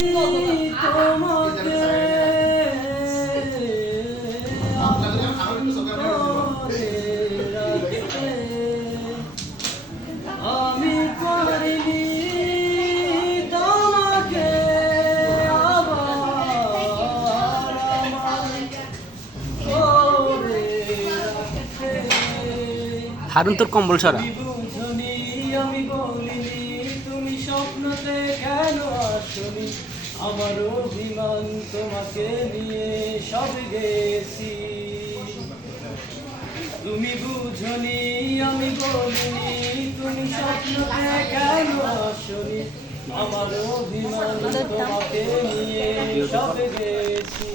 তোমাকে আমি পারিনি তোমাকে আবার আমার করে রাখতে। হারুন তোর কম্বল সরা। বুঝনি আমি বলিনি তুমি স্বপ্নতে কেন আসনি, আমার অভিমান তোমাকে নিয়ে সব গেছি। তুমি বুঝনি আমি বলিনি তুমি স্বপ্নতে কেন আসনি, আমার অভিমান তোমাকে নিয়ে সব গেছি।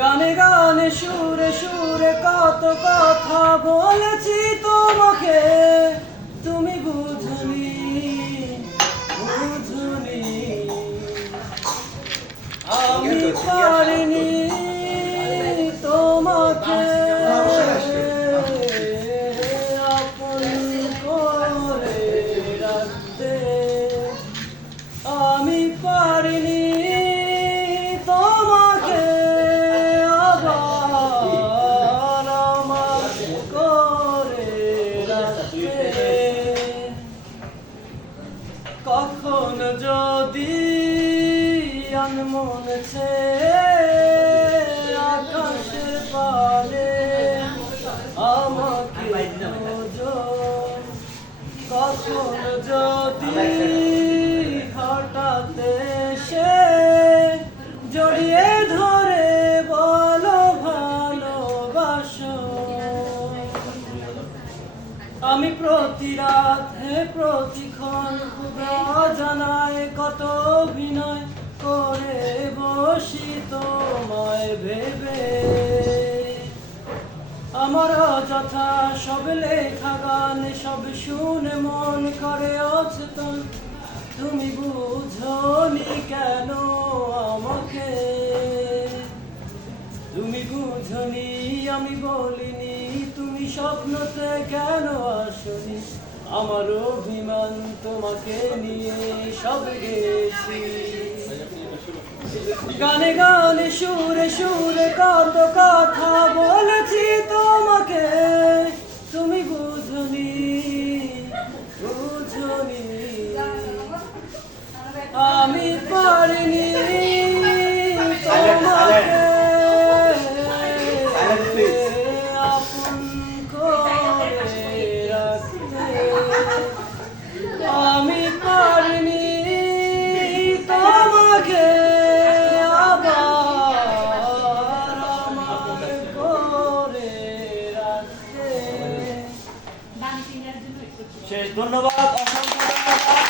গানে গানে সুরে সুরে কত কথা বলেছি তোমাকে, তুমি বুঝনি বুঝনি আমি পারিনি তোমাকে আপন করে রাখতে। আমি পারিনি তোমাকে আবার আমার করে রাখতে। কখন যদি আনমন আকাশের পারে আমাকে খোঁজো, কখন যদি হঠাৎ এসে জড়িয়ে ধরে বলো ভালোবাসো। আমি প্রতি রাত প্রতিক্ষণ জানায় কত অভিনয় করে বসি তোমায় ভেবে। আমার অযথা সব লেখা গান সব শুনে মন করে অচেতন, তুমি বুঝনি কেন আমাকে। তুমি বুঝনি আমি বলিনি তুমি স্বপ্নতে কেন আসনি, আমার অভিমান তোমাকে নিয়ে সব গেছি। গানে গানে সুরে সুরে কত কথা বলেছি তোমাকে, তুমি বুঝনি বুঝনি আমি পারিনি তোমাকে আপন করে রাখতে। আমি পারিনি তোমাকে আবার আমার করে রাখতে। শেষ। ধন্যবাদ, অসংখ্য ধন্যবাদ।